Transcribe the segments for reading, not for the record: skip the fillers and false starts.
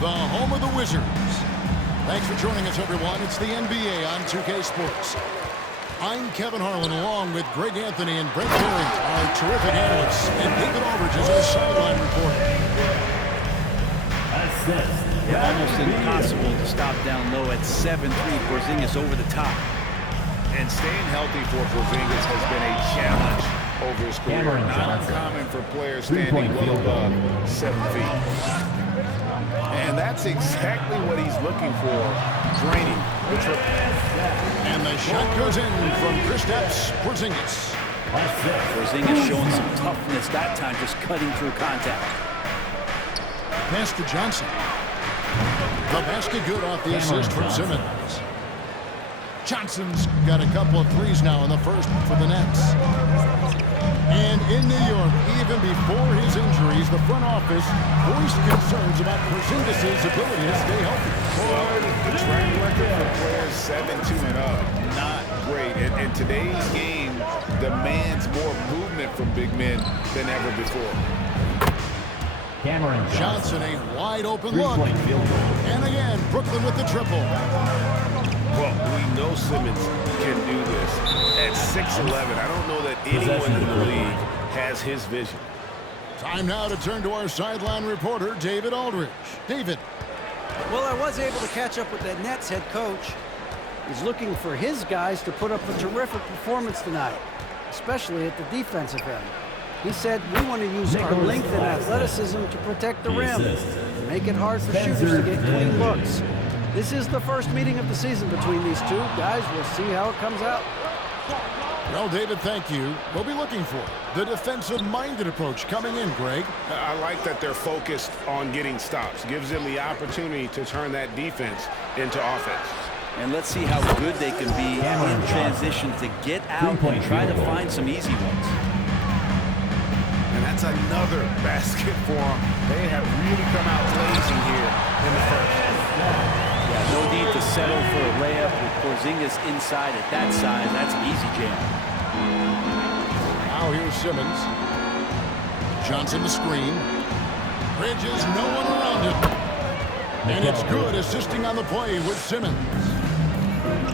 the home of the Wizards. Thanks for joining us, everyone. It's the NBA on 2K Sports. I'm Kevin Harlan, along with Greg Anthony and Brent Terry, our terrific analysts, and David Aldridge is our sideline reporter. Almost impossible to stop down low at 7-3. Porzingis over the top. And staying healthy for Porzingis has been a challenge over his career. Not uncommon for players standing well above 7 feet. And that's exactly what he's looking for, draining the triple. And the shot goes in from Kristaps Porzingis. Porzingis showing some toughness that time, just cutting through contact. Pass to Johnson. The basket good off the assist from Simmons. Johnson's got a couple of threes now in the first for the Nets. And in New York, even before his injuries, the front office voiced concerns about Porzingis' ability to stay healthy. The track record for players 7-2 and up, not great. And today's game demands more movement from big men than ever before. Cameron Johnson, a wide open look. And again, Brooklyn with the triple. Well, we know Simmons can do this. At 6'11", I don't know that anyone in the league has his vision. Time now to turn to our sideline reporter, David Aldridge. David. Well, I was able to catch up with the Nets head coach. He's looking for his guys to put up a terrific performance tonight, especially at the defensive end. He said, we want to use our length and athleticism to protect the rim and make it hard for shooters to get clean looks. This is the first meeting of the season between these two. Guys, we'll see how it comes out. Well, David, thank you. We'll be looking for the defensive-minded approach coming in, Greg. I like that they're focused on getting stops. Gives them the opportunity to turn that defense into offense. And let's see how good they can be in transition to get out and try to find some easy ones. And that's another basket for them. They have really come out blazing here in the first. Yeah, no need to settle for a layup with Porzingis inside at that size. That's an easy jam. Now here's Simmons. Johnson the screen. Bridges, no one around him. And it's good, assisting on the play with Simmons.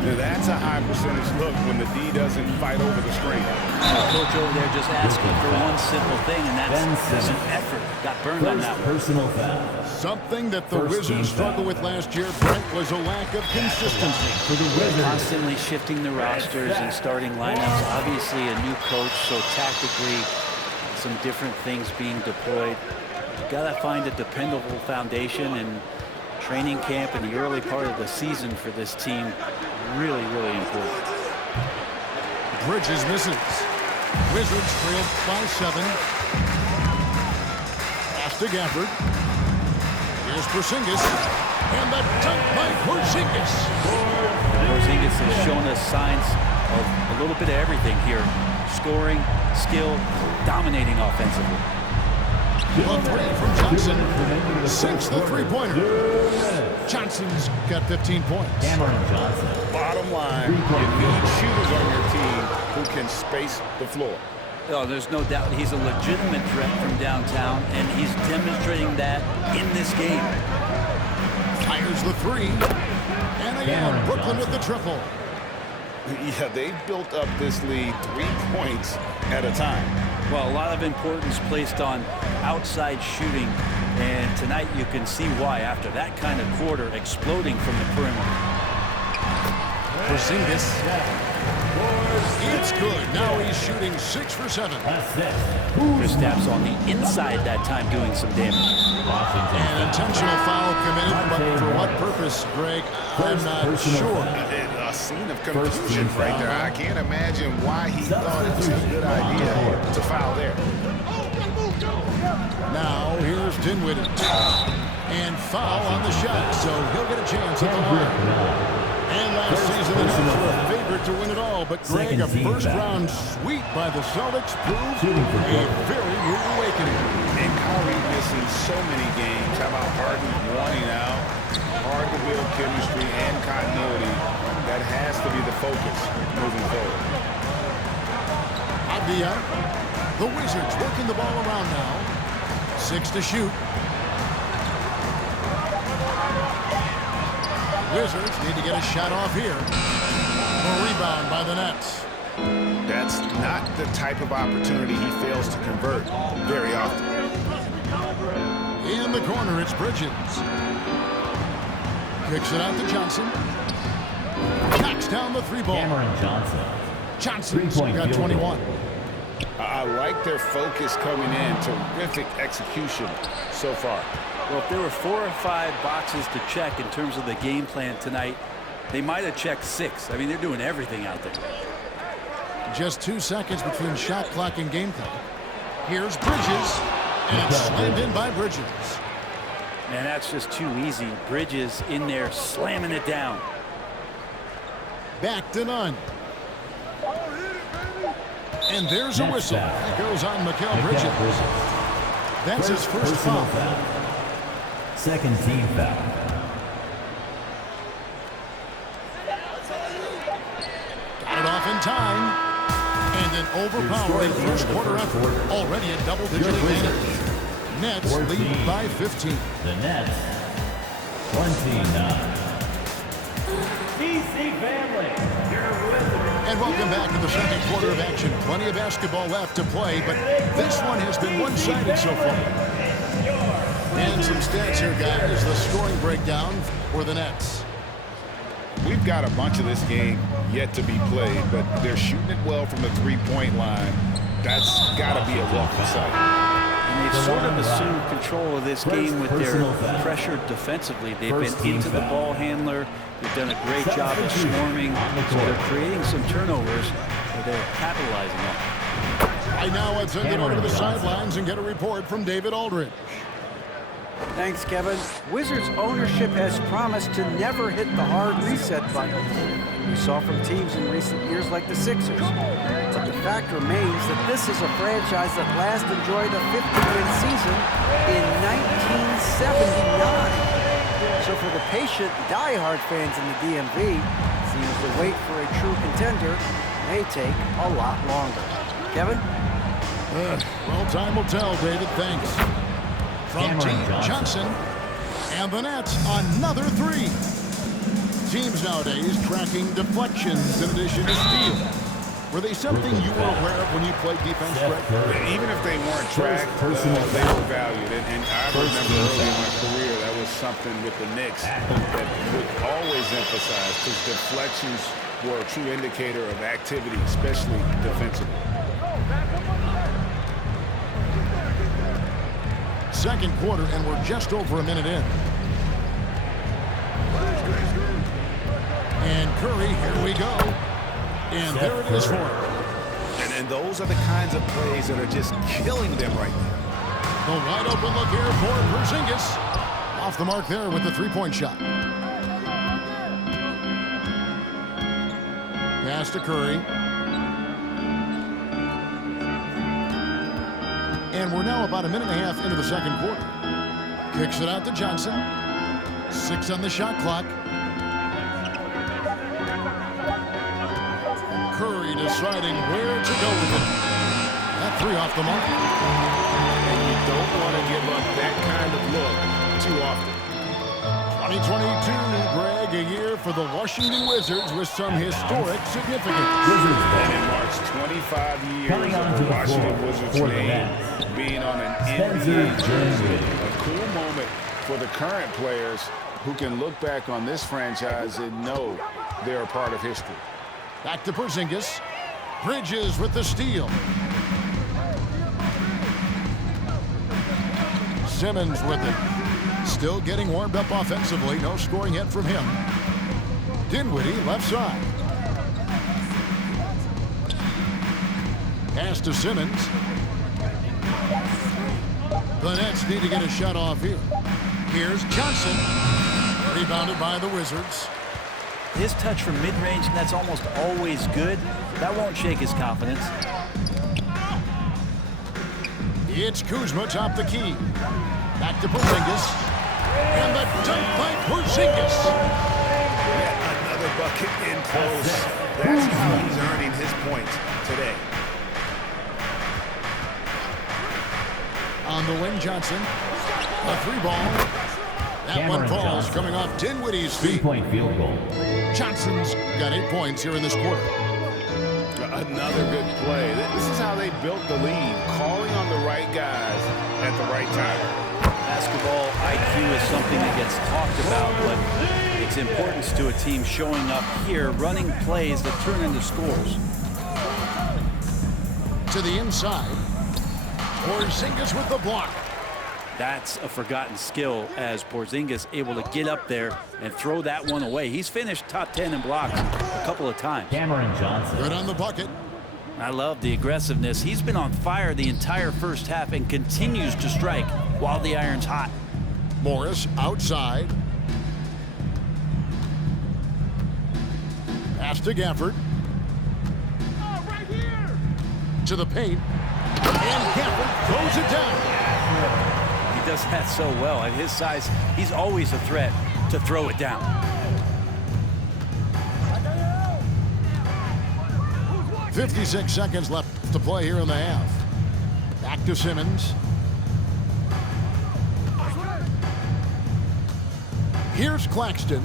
That's a high percentage look when the D doesn't fight over the screen. The coach over there just asking for one simple thing, and that's an effort. Got burned on that one. Personal foul. Something that the Wizards struggled with last year, Brent, was a lack of consistency. For the Wizards. Constantly shifting the rosters and starting lineups. Obviously a new coach, so tactically some different things being deployed. You gotta find a dependable foundation, and training camp in the early part of the season for this team really, really important. Bridges misses. Wizards trailed by 7. Pass to Gafford. Here's Porzingis. And the dunk by Porzingis. Porzingis has shown us signs of a little bit of everything here. Scoring, skill, dominating offensively. A 3 from Johnson. Sinks the three-pointer. Johnson's got 15 points. Cameron Johnson. Bottom line, you need shooters on your team who can space the floor. Oh, there's no doubt he's a legitimate threat from downtown, and he's demonstrating that in this game. Fires the 3. And again, Brooklyn with the triple. Yeah, they've built up this lead 3 points at a time. Well, a lot of importance placed on outside shooting, and tonight you can see why after that kind of quarter, exploding from the perimeter. Porzingis. It's good. Now he's shooting 6 for 7. Kristaps on the inside that time doing some damage. An intentional foul committed, but for what purpose, Greg? I'm not sure. A scene of confusion right there. I can't imagine why he thought it was a good idea to foul there. Now here's Dinwiddie. And foul on the shot, so he'll get a chance at the line. And last season, the Nets were a favorite to win it all, but Greg, a first-round sweep by the Celtics proved a very rude awakening. And Kyrie missing so many games. How about Harden wanting out? Hard to build chemistry and continuity. That has to be the focus moving forward. Avdia. The Wizards working the ball around now. 6 to shoot. Wizards need to get a shot off here. A rebound by the Nets. That's not the type of opportunity he fails to convert very often. In the corner, it's Bridges. Kicks it out to Johnson. Knocks down the three ball. Cameron Johnson. Johnson's got 21. I like their focus coming in. Terrific execution so far. Well, if there were 4 or 5 boxes to check in terms of the game plan tonight, they might have checked 6. I mean, they're doing everything out there. Just 2 seconds between shot clock and game clock. Here's Bridges, and it's slammed in by Bridges. Man, that's just too easy. Bridges in there slamming it down. Back to none. And there's a whistle. That goes on Mikal Bridges. That's his first foul. Second team foul. Got it off in time. And an overpowering first quarter effort. Already a double-digit advantage. Nets lead by 15. The Nets, 29. DC family. And welcome back to the second quarter of action. Plenty of basketball left to play, but this one has been one-sided so far. And some stats here, guys. The scoring breakdown for the Nets. We've got a bunch of this game yet to be played, but they're shooting it well from the three-point line. That's got to be a welcome sight. And they've sort of assumed control of this game with their pressure defensively. They've been into the ball handler. They've done a great job of swarming. So they're creating some turnovers that they're capitalizing on. Right now, let's send it over to the sidelines and get a report from David Aldridge. Thanks, Kevin. Wizards ownership has promised to never hit the hard reset button we saw from teams in recent years like the Sixers. But the fact remains that this is a franchise that last enjoyed a 50-win season in 1979. So for the patient, die-hard fans in the DMV, it seems the wait for a true contender may take a lot longer. Kevin? Well, time will tell, David. Thanks. From Team Johnson, and the Nets, another 3. Teams nowadays tracking deflections in addition to steals. Were they something you were aware of when you played defense, Greg? Even if they weren't tracked, they were valued. And I remember early in my career, that was something with the Knicks that would always emphasize, because deflections were a true indicator of activity, especially defensively. Second quarter, and we're just over a minute in. And Curry, here we go. And there it is for him. And those are the kinds of plays that are just killing them right now. The wide open look here for Porzingis. Off the mark there with the three-point shot. Pass to Curry. And we're now about a minute and a half into the second quarter. Kicks it out to Johnson. 6 on the shot clock. Curry deciding where to go with it. That 3 off the mark. And you don't want to give up that kind of look too often. 2022, Greg, a year for the Washington Wizards with some historic significance. And it marks 25 years of the Washington Wizards name being on an NBA jersey. A cool moment for the current players who can look back on this franchise and know they're a part of history. Back to Porzingis. Bridges with the steal. Simmons with it. Still getting warmed up offensively. No scoring yet from him. Dinwiddie left side. Pass to Simmons. The Nets need to get a shot off here. Here's Johnson. Rebounded by the Wizards. His touch from mid-range, that's almost always good. That won't shake his confidence. It's Kuzma top the key. Back to Porzingis. And the dunk by Porzingis. Yet another bucket in close. That's how he's earning his points today. On the wing, Johnson. A 3 ball. That one Cameron falls Johnson. coming off Dinwiddie's feet. 3-point field goal. Johnson's got 8 points here in this quarter. Another good play. This is how they built the lead, calling on the right guys at the right time. Basketball IQ is something that gets talked about, but its importance to a team showing up here, running plays that turn into scores. To the inside. Porzingis with the block. That's a forgotten skill as Porzingis able to get up there and throw that one away. He's finished top 10 in blocks a couple of times. Cameron Johnson. Good on the bucket. I love the aggressiveness. He's been on fire the entire first half and continues to strike while the iron's hot. Morris outside. Pass to Gafford. To the paint. And Gafford throws it down. He does that so well. At his size, he's always a threat to throw it down. .56 seconds left to play here in the half. Back to Simmons. Here's Claxton.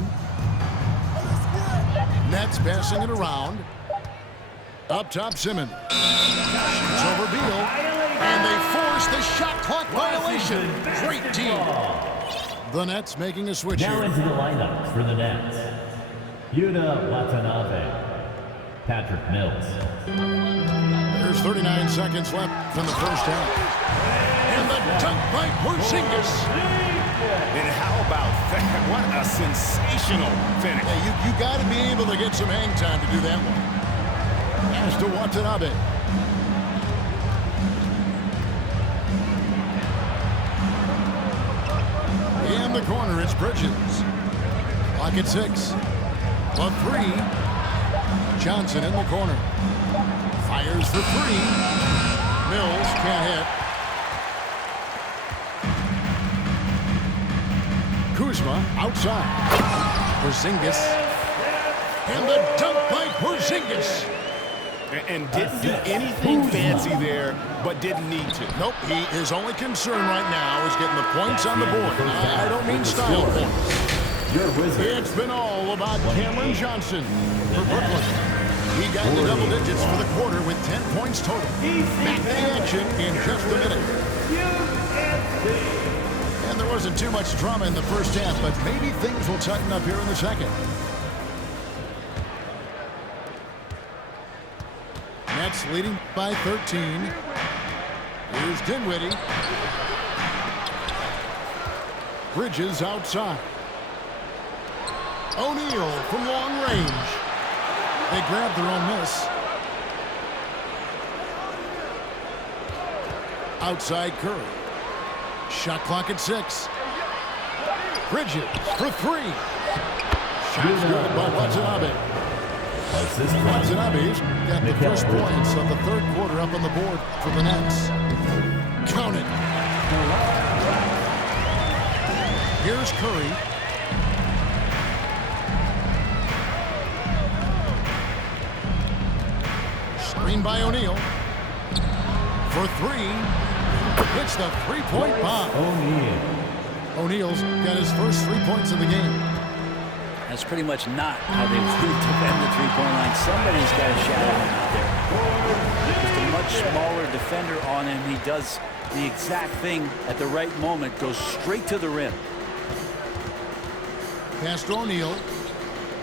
Nets passing it around. Up top, Simmons. Shoots over Beal. And they force the shot clock violation. Great team. The Nets making a switch Now here. into the lineups for the Nets. Yuta Watanabe. Patrick Mills. There's 39 seconds left in the first half. And the dunk by Porzingis. And how about that? What a sensational finish. Hey, you got to be able to get some hang time to do that one. Pass to Watanabe. In the corner, it's Bridges. Clock at 6. A 3. Johnson in the corner. Fires for 3. Mills can't hit. Kuzma outside. Porzingis. And the dunk by Porzingis. And didn't do anything fancy there, but didn't need to. Nope, his only concern right now is getting the points on the board. I don't mean style points. Your Wizards. It's been all about Cameron Johnson for Brooklyn. He got the double digits for the quarter with 10 points total. Back to the action in just a minute. And there wasn't too much drama in the first half, but maybe things will tighten up here in the second. Nets leading by 13. Here's Dinwiddie. Bridges outside. O'Neal from long range. They grabbed their own miss. Outside Curry. Shot clock at 6. Bridges for 3. Shot's good by Watanabe. Watanabe's got the first points of the third quarter up on the board for the Nets. Count it. Here's Curry. Screen by O'Neal. For 3. Hits the three-point bomb. O'Neal's got his first 3 points of the game. That's pretty much not how they would defend the three-point line. Somebody's got to shadow him out there. Just a much smaller defender on him. He does the exact thing at the right moment, goes straight to the rim. Pass to O'Neal.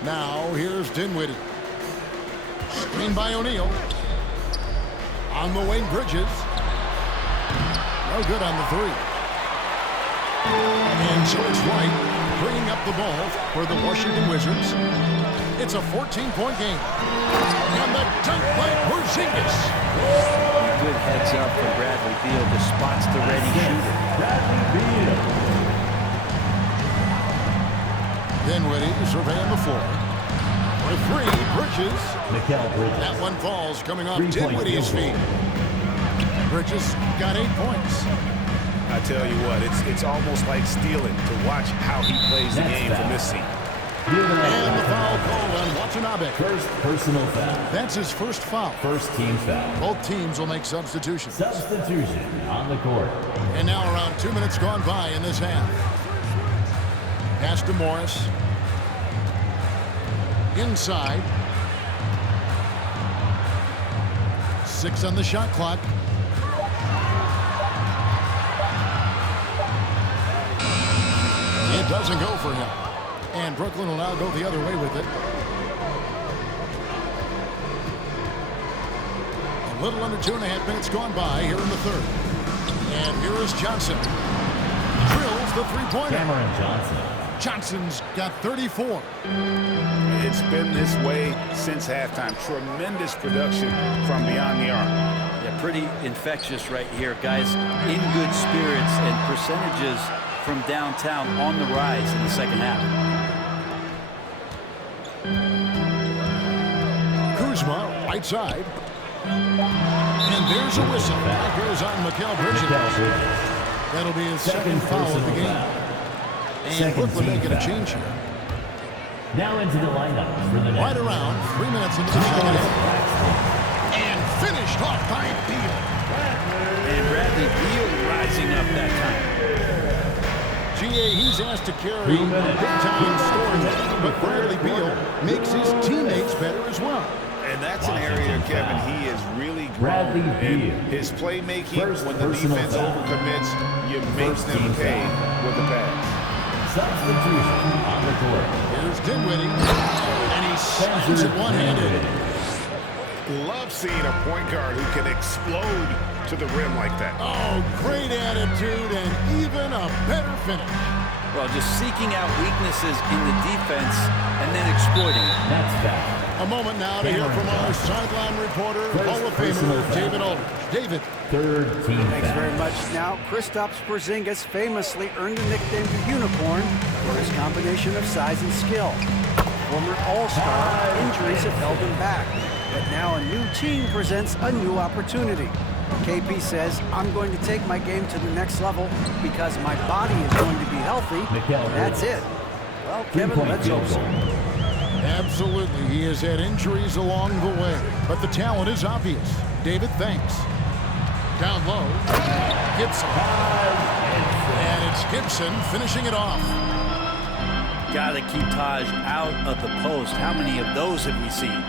Now here's Dinwiddie. Screen by O'Neal. On the wing, Bridges. No good on the 3. And so it's White bringing up the ball for the Washington Wizards. It's a 14-point game. And the dunk by Porzingis. Good heads up from Bradley Beal. The spot's the ready shooter. Dinwiddie surveying the floor. For 3, Bridges. Bridges. That one falls coming off 3-point Dinwiddie's field feet. Bridges got 8 points. I tell you what, it's almost like stealing to watch how he plays the game from this seat. And the foul called on Watanabe. First personal foul. That's his first foul. First team foul. Both teams will make substitutions. Substitution on the court. And now around 2 minutes gone by in this half. Pass to Morris. Inside. 6 on the shot clock. It doesn't go for him. And Brooklyn will now go the other way with it. A little under 2.5 minutes gone by here in the third. And here is Johnson. Drills the three-pointer. Cameron Johnson. Johnson's got 34. It's been this way since halftime. Tremendous production from beyond the arc. Yeah, pretty infectious right here. Guys in good spirits and percentages from downtown on the rise in the second half. Kuzma, right side. And there's a whistle. That goes on Mikal Bridges. That'll be his second foul of the game. And Brooklyn making a change here. Now into the lineup for the Right Nets. around 3 minutes into the second half. And finished off by Beal. And Bradley Beal rising up that time. GA, he's asked to carry big-time scoring, but Bradley Beal makes his teammates better as well. And that's an area, Kevin, he is really Bradley grown. And Beal. his playmaking, First when the personal defense foul. overcommits, you make First them team pay foul. with the pass. Substitution on the court. Here's Dinwiddie, and he slams it one-handed. Love seeing a point guard who can explode to the rim like that. Oh, great attitude and even a better finish. Well, just seeking out weaknesses in the defense and then exploiting it. Nets foul. A moment now to hear from our sideline reporter, Hall of Famer David Aldridge. David. Third team Thanks foul. very much. Now, Kristaps Porzingis famously earned the nickname the Unicorn for his combination of size and skill. Former All-Star, injuries have held him back. But now a new team presents a new opportunity. KP says, I'm going to take my game to the next level because my body is going to be healthy. Mikal That's Bridges. it. Well, Kevin, Three-point let's field hope so. goal. Absolutely, he has had injuries along the way, but the talent is obvious. David, thanks. Down low, Gibson. And it's Gibson finishing it off. Got to keep Taj out of the post. How many of those have we seen?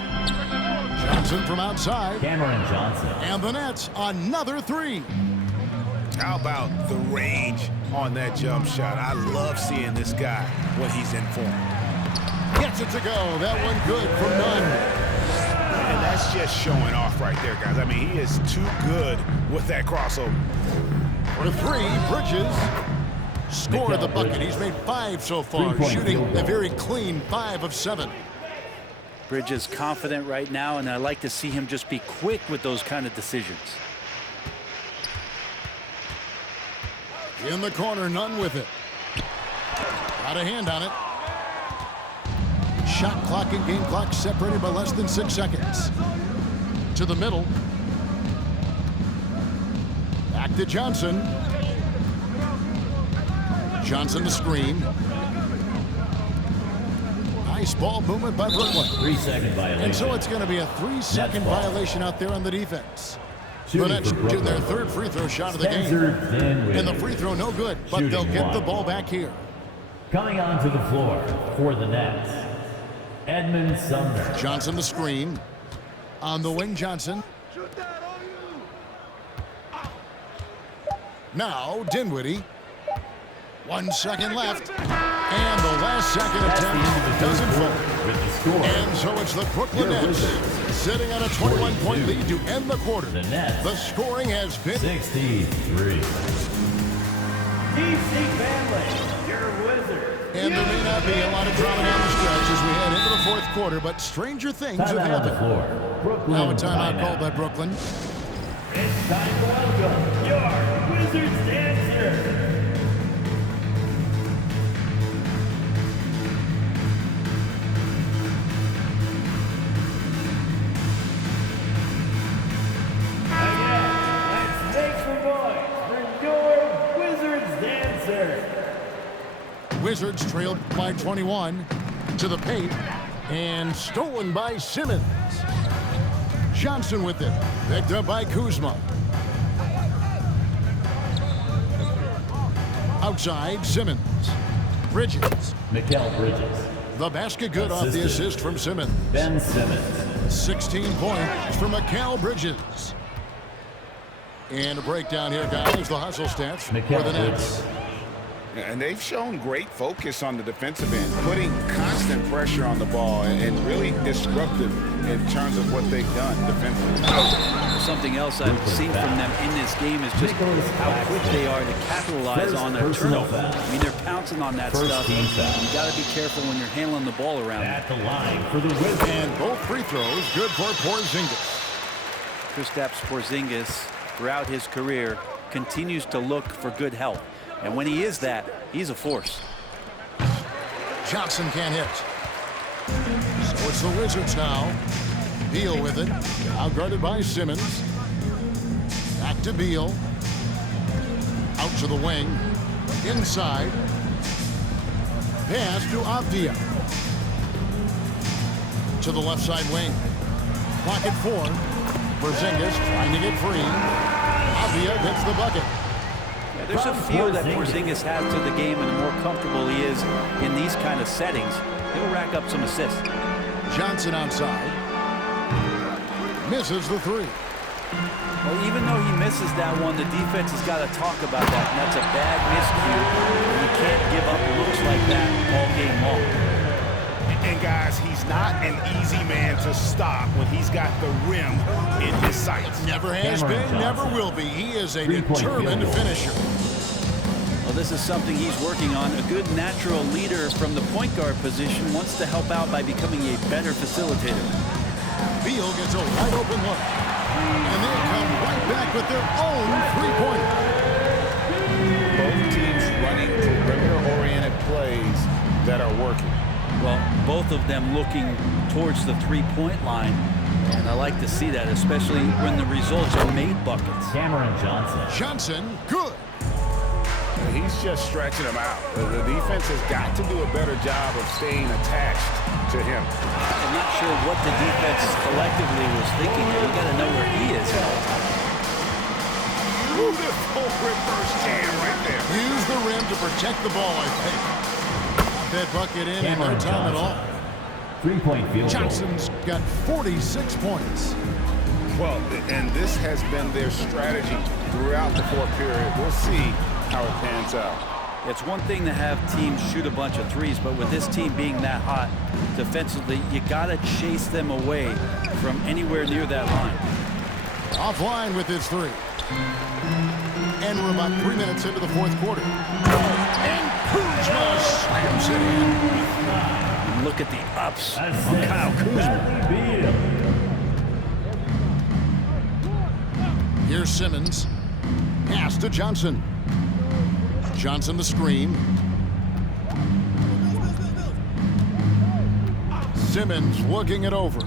Johnson from outside. Cameron Johnson. And the Nets, another three. How about the range on that jump shot? I love seeing this guy when he's in form. Gets it to go. That one good from Nunn. And that's just showing off right there, guys. I mean, he is too good with that crossover. For three, Bridges scored the bucket. He's made 5 so far, Three-point shooting field goal. a very clean 5 of 7. Bridges confident right now, and I like to see him just be quick with those kind of decisions. In the corner, Nunn with it. Got a hand on it. Shot clock and game clock separated by less than 6 seconds. To the middle. Back to Johnson. Johnson the screen. Nice ball movement by Brooklyn. 3-second violation. And so it's going to be a 3-second That's ball. violation out there on the defense. The Shooting Nets for shooting their Brooklyn. third free throw shot of the game. Spencer Dinwiddie. And the free throw no good, but Shooting they'll get the one. ball back here. Coming onto the floor for the Nets, Edmund Sumner. Johnson the screen. On the wing, Johnson. Now, Dinwiddie. 1 second left. And the last second That's the end of the attempt third doesn't quarter fall. with the score. And so it's the Brooklyn Your Nets Wizards. sitting on a 21-point 42. lead to end the quarter. The Nets. The scoring has been 63. DC family, your Wizards. And there may not be a lot of drama down the stretch as we head into the fourth quarter, but stranger things have Timeout on the happened. floor. Brooklyn Now a timeout timeout. called by Brooklyn. It's time to welcome your Wizards dancer. Again, let's make some noise for your Wizards dancer. Wizards trailed by 21 to the paint and stolen by Simmons. Johnson with it, picked up by Kuzma. Outside, Simmons. Bridges. Mikal Bridges. The basket good off the assist from Simmons. Ben Simmons. 16 points for Mikal Bridges. And a breakdown here, guys. The hustle stats for the Nets. And they've shown great focus on the defensive end, putting constant pressure on the ball and really disruptive in terms of what they've done defensively. Something else I've seen from them in this game is just how quick they are to capitalize on their turnover. I mean, they're pouncing on that stuff. You got to be careful when you're handling the ball around. At the line for the win. And both free throws good for Porzingis. Kristaps Porzingis, throughout his career, continues to look for good health. And when he is that, he's a force. Johnson can't hit. So it's the Wizards now. Beal with it. Now guarded by Simmons. Back to Beal. Out to the wing. Inside. Pass to Avdia. To the left side wing. Clock at 4. Porzingis trying to get free. Avdia gets the bucket. There's a feel that Porzingis has to the game, and the more comfortable he is in these kind of settings, he'll rack up some assists. Johnson outside. Misses the 3. Well, even though he misses that one, the defense has got to talk about that, and that's a bad miscue. You can't give up looks like that all game long. And guys, he's not an easy man to stop when he's got the rim in his sights. Never has been, never will be. He is a determined finisher. Well, this is something he's working on. A good natural leader from the point guard position wants to help out by becoming a better facilitator. Beal gets a wide open look. And they come right back with their own three-pointer. Both teams running perimeter-oriented plays that are working. Well, both of them looking towards the three-point line. And I like to see that, especially when the results are made buckets. Cameron Johnson. Johnson, good. He's just stretching him out. The defense has got to do a better job of staying attached to him. I'm not sure what the defense collectively was thinking. You got to know where he is. Beautiful reverse jam right there. Use the rim to protect the ball, I think. That bucket in no time at all. 3-point field goal. Johnson's got 46 points. Well, and this has been their strategy throughout the fourth period. We'll see how it pans out. It's one thing to have teams shoot a bunch of threes, but with this team being that hot defensively, you got to chase them away from anywhere near that line. Offline with his 3. And we're about 3 minutes into the fourth quarter. And Kuzma slams it in. And look at the ups on Assist. Kyle Kuzma. Beal. Here's Simmons. Pass to Johnson. Johnson the screen. Simmons looking it over.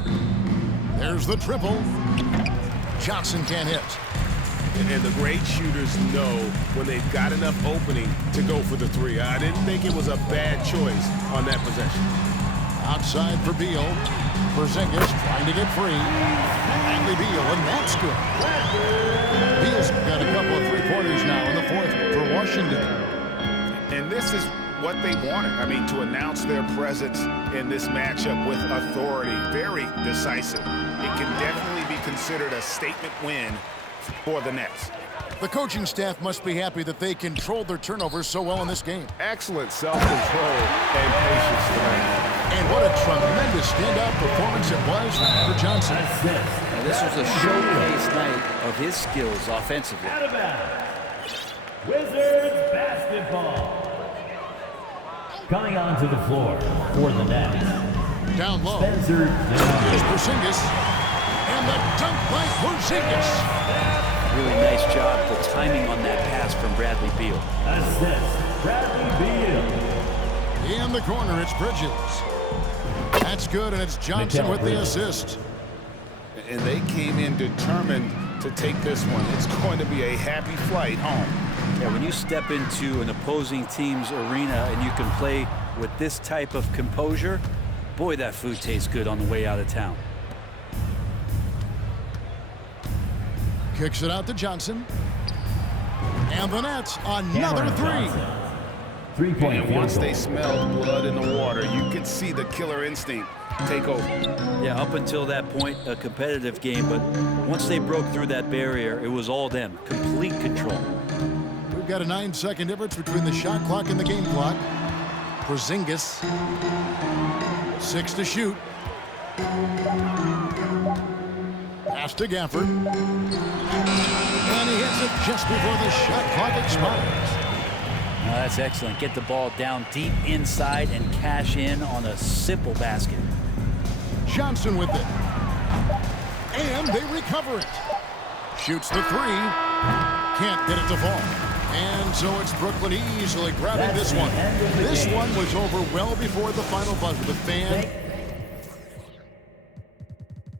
There's the triple. Johnson can't hit. And the great shooters know when they've got enough opening to go for the 3. I didn't think it was a bad choice on that possession. Outside for Beal. Porzingis trying to get free. Bradley Beal, and that's good. Beal's got a couple of three-pointers now in the fourth for Washington. And this is what they wanted. I mean, to announce their presence in this matchup with authority. Very decisive. It can definitely be considered a statement win for the Nets. The coaching staff must be happy that they controlled their turnovers so well in this game. Excellent self-control and patience tonight. And what a tremendous standout performance it was for Johnson. Now, this was a showcase night of his skills offensively. Out of bounds. Wizards basketball. Coming onto the floor for the Nets. Down low. Spencer Here's Porzingis. And the dunk by Porzingis. Really nice job, the timing on that pass from Bradley Beal. Assist. Bradley Beal. In the corner, it's Bridges. That's good, and it's Johnson with the assist. And they came in determined to take this one. It's going to be a happy flight home. Yeah, when you step into an opposing team's arena and you can play with this type of composure, boy, that food tastes good on the way out of town. Kicks it out to Johnson. And the Nets, another Cameron 3. Johnson. 3-point And field once goal. they smelled blood in the water, you could see the killer instinct take over. Yeah, up until that point, a competitive game, but once they broke through that barrier, it was all them. Complete control. We've got a 9-second difference between the shot clock and the game clock. Porzingis, 6 to shoot. Pass to Gafford. And he hits it just before the shot clock expires. Now that's excellent. Get the ball down deep inside and cash in on a simple basket. Johnson with it. And they recover it. Shoots the 3. Can't get it to fall. And so it's Brooklyn easily grabbing this one. This one was over well before the final buzzer. The fan